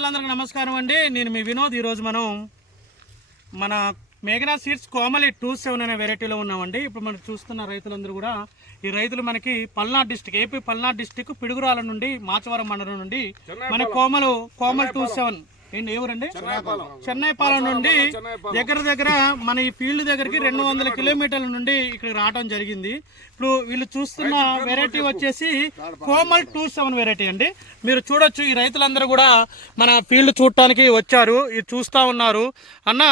అందరికీ నమస్కారం అండి. నేను మీ వినోద్. ఈరోజు మనం మన మేఘనా సీడ్స్ కోమలి 27 అనే వెరైటీలో ఉన్నామండి. ఇప్పుడు మనం చూస్తున్న రైతులందరూ కూడా ఈ రైతులు మనకి Palnadu district, AP Palnadu district Piduguralla నుండి మాచవరం మండలం నుండి మన కోమల్ 27 ఏంటి ఎవరండి చెన్నైపాలెం నుండి దగ్గర మన ఈ ఫీల్డ్ దగ్గరికి 200 కిలోమీటర్ల నుండి ఇక్కడ రావడం జరిగింది. ఇప్పుడు వీళ్ళు చూస్తున్న వెరైటీ వచ్చేసి కోమల్ 27 వెరైటీ అండి. మీరు చూడొచ్చు ఈ రైతులందరూ కూడా మన ఫీల్డ్ చూడటానికి వచ్చారు, ఇది చూస్తా ఉన్నారు. అన్న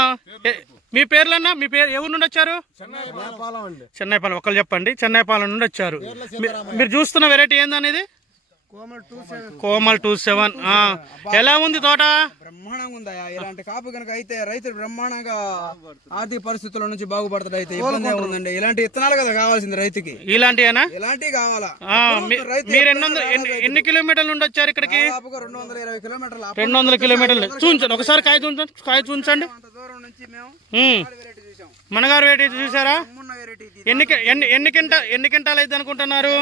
మీ పేర్లన్నా, మీ పేరు ఎవరి నుండి వచ్చారు? చెన్నైపాలెం. ఒకళ్ళు చెప్పండి. చెన్నైపాలెం నుండి వచ్చారు. మీరు చూస్తున్న వెరైటీ ఏందనేది కోమల్ 27. ఎలా ఉంది తోట? బ్రహ్మాండంగా ఉందా. ఇలాంటి కాపు కనుక అయితే రైతులు బ్రహ్మాండంగా ఆర్థిక పరిస్థితుల నుంచి బాగుపడతాడు. అయితే ఇబ్బంది ఉందండి. ఇలాంటి విత్తనాలు కదా కావాల్సింది రైతుకి. ఇలాంటివేనా? ఇలాంటివి కావాలా. మీరు ఎన్ని కిలోమీటర్ల నుండి వచ్చారు ఇక్కడికి? 220 కిలోమీటర్లు. 200 కిలోమీటర్లు. చూంచండి ఒకసారి కాయ చూంచండి. దూరం నుంచి మేము మనగారు వెరైటీ చూసారా? ఎన్ని క్వింటాలు అయితే అనుకుంటున్నారు?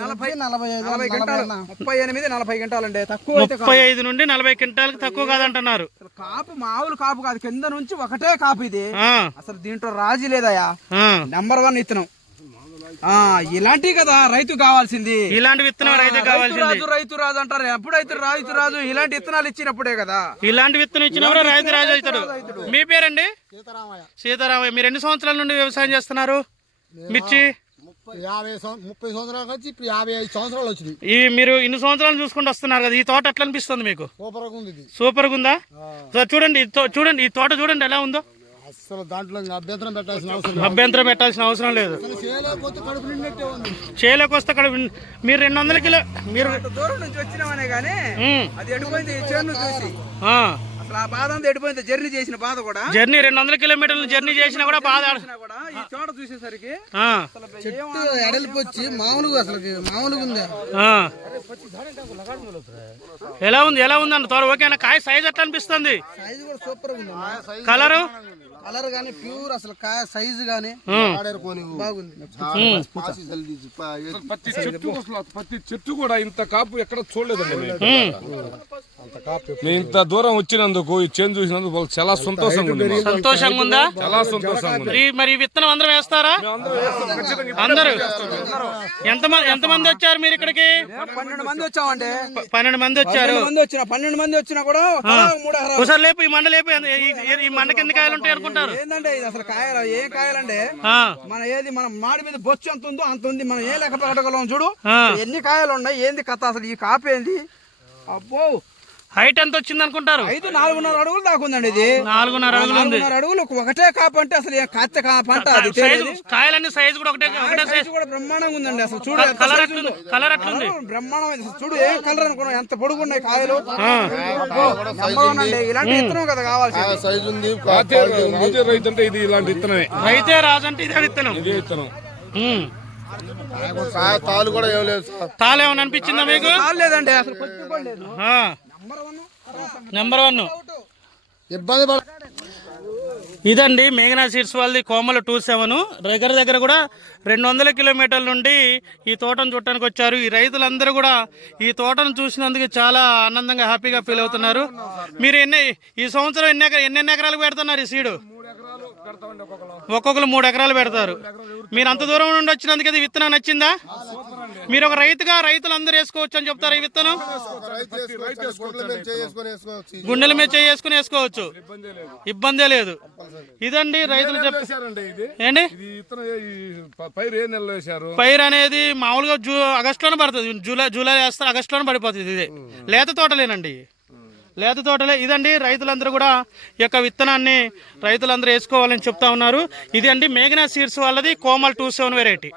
38-40 గంటలండి. 35 నుండి 40 క్వింటాలకు తక్కువ కాదంటున్నారు. కాపు మామూలు కాపు కాదు, కింద నుంచి ఒకటే కాపు ఇది. అసలు దీంట్లో రాజీ లేదయా. నెంబర్ 1 ఇత్తనం. ఇలాంటివి కదా రైతు కావాల్సింది. ఇలాంటి విత్తనం రైతు కావాల్సింది. రైతు రాజు అంటారు. ఎప్పుడైతే రైతు రాజు ఇలాంటి విత్తనాలు ఇచ్చినప్పుడే కదా. ఇలాంటి విత్తనం ఇచ్చినప్పుడు రైతు రాజు అవుతాడు. మీ పేరండి? సీతారామయ్య. మీరు ఎన్ని సంవత్సరాల నుండి వ్యవసాయం చేస్తున్నారు? మిర్చి 30 సంవత్సరాల నుంచి ఇప్పుడు 55 సంవత్సరాలు వచ్చింది. ఈ మీరు ఇన్ని సంవత్సరాలు చూసుకుంటూ వస్తున్నారు కదా, ఈ తోట ఎట్లా అనిపిస్తుంది మీకు? సూపర్ గా ఉందా? చూడండి ఈ తోట చూడండి ఎలా ఉందో. అసలు దాంట్లో అభ్యంతరం పెట్టాల్సిన అవసరం లేదు. చేలోకి వస్తే కడుపు. మీరు 200 కిలో మీరు దూరం నుంచి వచ్చినామనే గానీ అది ఎడిపోయింది. చేను చూసి అసలు ఆ బాధ అంతా ఎడిపోయింది. జర్నీ చేసిన బాధ కూడా. జర్నీ 200 కిలోమీటర్లు జర్నీ చేసినా కూడా బాధ. ఈ చోట చూసేసరికి చెట్టు ఎడలిపి వచ్చి మామూలుగా ఉంది. ఎలా ఉంది అన్న తోట? ఓకేనా? కాయ సైజ్ ఎట్లా అనిపిస్తుంది? సైజ్ కూడా సూపర్ ఉంది. కలర్ గానీ ప్యూర్, అసలు కాయ సైజు గానీ బాగుంది. ప్రతి చెట్టు కూడా ఇంత కాపు ఎక్కడ చూడలేదండి. నేను ఇంత దూరం వచ్చినందుకు ఈ చేను చూసినందుకు చాలా సంతోషంగా ఉందా? చాలా సంతోషంగా ఉంది. మరి విత్తనం అందరూ వేస్తారా? అందరూ. ఎంతమంది వచ్చారు మీరు ఇక్కడికి? 12 మంది వచ్చామండి. 12 మంది వచ్చారు. 12 మంది వచ్చినా కూడా ఒకసారి లేపు, ఈ మండ లేపు. ఈ మండ కింద కాయలు ఉంటాయి అనుకుంటారు. ఏంటంటే ఇది అసలు కాయలు ఏం కాయాలంటే మన మాడి మీద బొచ్చు ఎంత ఉందో అంత ఉంది. మనం ఏ లెక్క పెట్టగలం చూడు. ఎన్ని కాయలు ఉన్నాయి, ఏంది కథ అసలు. ఈ కాపు ఏంది? అబ్బో, హైట్ ఎంత వచ్చింది అనుకుంటారు? 4.5 అడుగులు దాకా ఉందండి. ఇది 4.5 అడుగులు ఉంది. 4.5 అడుగులు ఒకటే కాపు అంటే అసలు కత్త పంట. కాయలన్నీ సైజు కూడా ఒకటే సైజు కూడా బ్రహ్మాండంగా ఉందండి. అసలు చూడు కలర్ ఎట్లుంది? బ్రహ్మాండం. చూడు ఏం కలర్ అనుకున్నాం, ఎంత పొడుగున్నాయి కాయలు. ఇలాంటి విత్తనం కదా కావాల్సింది. రైతు అంటే ఇది ఇలాంటి విత్తనమే. రైతే రాజు అంటే ఇదే విత్తనం. తాలు కూడా ఏం లేదు. తాలు ఏమని అనిపించిందా మీకు? లేదండి అసలు. నెంబర్ 1 ఇబ్బంది పడ. ఇదండి మేఘనా సీడ్స్ వాళ్ళది కోమల్ 27. దగ్గర కూడా 200 కిలోమీటర్ల నుండి ఈ తోటను చూడటానికి వచ్చారు. ఈ రైతులందరూ కూడా ఈ తోటను చూసినందుకు చాలా ఆనందంగా హ్యాపీగా ఫీల్ అవుతున్నారు. మీరు ఈ సంవత్సరం ఎన్ని ఎకరాలకు పెడుతున్నారు ఈ సీడు? ఒక్కొక్కరు 3 ఎకరాలు పెడతారు. మీరు అంత దూరం నుండి వచ్చినందుకు ఇది విత్తనం నచ్చిందా? మీరు ఒక రైతుగా రైతులందరూ వేసుకోవచ్చు అని చెప్తారు. ఈ విత్తనం గుండెల మీద చేసుకుని వేసుకోవచ్చు, ఇబ్బందే లేదు. ఇదండి రైతులు ఏంటి పైరు అనేది మామూలుగా ఆగస్టులోనే పడుతుంది. జూలై వేస్తారు, ఆగస్టులోనే పడిపోతుంది. ఇదే లేత తోటలేనండి, లేత తోటలే. ఇదండి రైతులందరూ కూడా ఈ యొక్క విత్తనాన్ని రైతులందరూ వేసుకోవాలని చెప్తా ఉన్నారు. ఇది అండి మేఘనా సీడ్స్ వాళ్ళది కోమల్ 27 వెరైటీ.